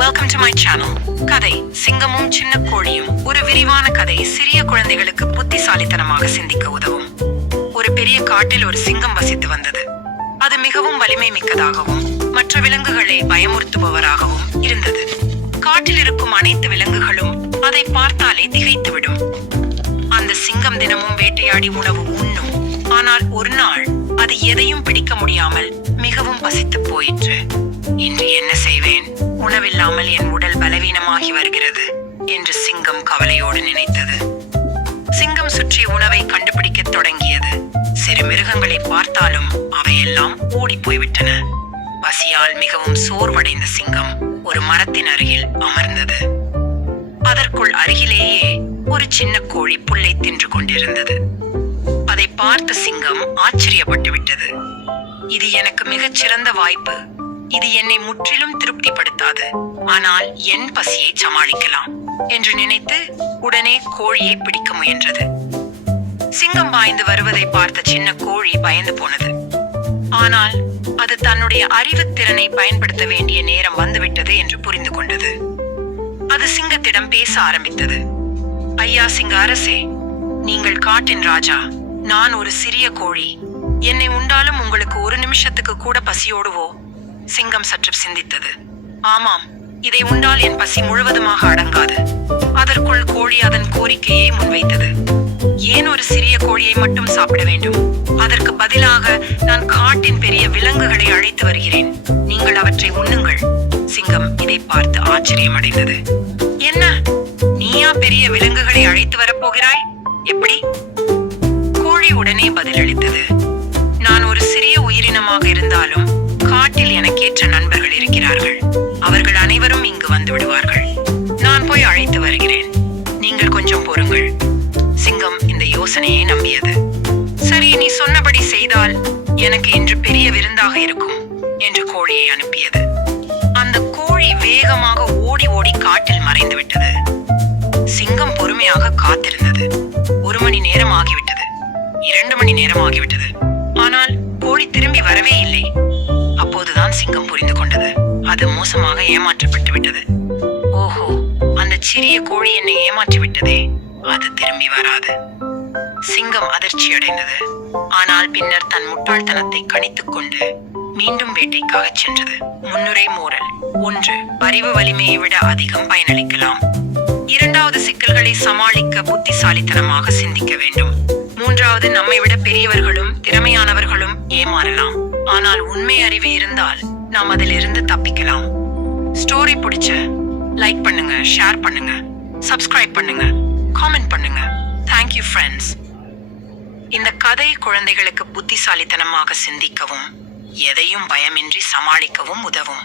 Welcome to my channel. கதை சிங்கமும் சின்ன கோழியும். ஒரு விரிவான கதை சிறிய குழந்தைகளுக்கு புத்திசாலித்தனமாக சிந்திக்க உதவும். ஒரு பெரிய காட்டில் ஒரு சிங்கம் வசித்து வந்தது. அது மிகவும் வலிமை மிக்கதாகவும் மற்ற விலங்குகளை பயமுறுத்துபவராகவும் இருந்தது. காட்டில் இருக்கும் அனைத்து விலங்குகளும் அதை பார்த்தாலே திகைத்துவிடும். அந்த சிங்கம் தினமும் வேட்டையாடி உணவு உண்ணும். ஆனால் ஒரு நாள் அது எதையும் பிடிக்க முடியாமல் மிகவும் பசித்து போயிற்று. இன்று என்ன செய்வேன்? உணவில்லாமல் என் உடல் பலவீனமாகி வருகிறது என்று சிங்கம் கவலையோடு நினைத்தது. சிங்கம் சுற்றி உணவை கண்டுபிடிக்க தொடங்கியது. சிறு மிருகங்களை பார்த்தாலும் அவையெல்லாம் ஓடி போய்விட்டன. பசியால் மிகவும் சோர்வடைந்த சிங்கம் ஒரு மரத்தின் அருகில் அமர்ந்தது. அதற்குள் அருகிலேயே ஒரு சின்ன கோழி புல்லை தின்று கொண்டிருந்தது. அதை பார்த்த சிங்கம் ஆச்சரியப்பட்டு விட்டது. இது எனக்கு மிகச் சிறந்த வாய்ப்பு. இது என்னை முற்றிலும் திருப்திப்படுத்தாது, ஆனால் என் பசியை சமாளிக்கலாம் என்று நினைத்து உடனே கோழியை பிடிக்க முயன்றது. சிங்கம் பாய்ந்து வருவதை பார்த்த சின்ன கோழி பயந்து போனது. ஆனால் அது தன்னுடைய அறிவுத்திறனை பயன்படுத்த வேண்டிய நேரம் வந்துவிட்டது என்று புரிந்து கொண்டது. அது சிங்கத்திடம் பேச ஆரம்பித்தது. ஐயா சிங்க அரசே, நீங்கள் காட்டின் ராஜா. நான் ஒரு சிறிய கோழி. என்னை உண்டாலும் உங்களுக்கு ஒரு நிமிஷத்துக்கு கூட பசியோடுவோ? சிங்கம் சற்று சிந்தித்தது. ஆமாம், இதை உண்டால் என் பசி முழுவதுமாக அடங்காது. அதற்குள் கோழி அதன் கோரிக்கையை முன்வைத்தது. ஏன் ஒரு சிறிய கோழியை மட்டும் சாப்பிட வேண்டும்? அதற்கு பதிலாக நான் காட்டின் பெரிய விலங்குகளை அழைத்து வருகிறேன். நீங்கள் அவற்றை உண்ணுங்கள். சிங்கம் இதை பார்த்து ஆச்சரியமடைந்தது. என்ன, நீயா பெரிய விலங்குகளை அழைத்து வரப்போகிறாய்? எப்படி? கோழி உடனே பதிலளித்தது. நான் ஒரு சிறிய உயிரினமாக இருந்தாலும் காட்டில் எனக்கேற்ற நண்பர்கள் இருக்கிறார்கள். அவர்கள் அனைவரும் இங்கு வந்து விடுவார்கள். நான் போய் அழைத்து வருகிறேன். நீங்கள் கொஞ்சம் பொறுங்கள். சிங்கம் இந்த யோசனையை நம்பியது. சரி, நீ சொன்னபடி செய்தால் எனக்கு இன்று பெரிய விருந்தாக இருக்கும் என்று கோழியை அனுப்பியது. அந்த கோழி வேகமாக ஓடி ஓடி காட்டில் மறைந்து விட்டது. சிங்கம் பொறுமையாக காத்திருந்தது. 1 மணி நேரம் ஆகிவிட்டது, 2 மணி நேரம் ஆகிவிட்டது. ஆனால் கோழி திரும்பி வரவே இல்லை. அப்போதுதான் சிங்கம் புரிந்து கொண்டது. அது மோசமாக ஏமாற்றப்பட்டு விட்டது. ஓஹோ, அந்த சிறிய கோழி என்னை ஏமாற்றி விட்டதே. அது திரும்பி வராது. சிங்கம் அதிர்ச்சி அடைந்தது. ஆனால் பின்னர் தன் முட்டாள்தனத்தை கணித்துக் கொண்டு மீண்டும் வேட்டைக்காக சென்றது. முன்னுரை மோரல்: 1. அறிவு வலிமையை விட அதிகம் பயனளிக்கலாம். 2வது, சிக்கல்களை சமாளிக்க புத்திசாலித்தனமாக சிந்திக்க வேண்டும். 3வது, நம்மை விட பெரியவர்களும் திறமையானவர்களும் ஏமாறலாம். ஆனால் உண்மை அறிவு இருந்தால் நாம் அதிலிருந்து தப்பிக்கலாம். ஸ்டோரி பிடிச்ச லைக் பண்ணுங்க, ஷேர் பண்ணுங்க, சப்ஸ்கிரைப் பண்ணுங்க, காமெண்ட் பண்ணுங்க. Thank you friends. இந்த கதை குழந்தைகளுக்கு புத்திசாலித்தனமாக சிந்திக்கவும் எதையும் பயமின்றி சமாளிக்கவும் உதவும்.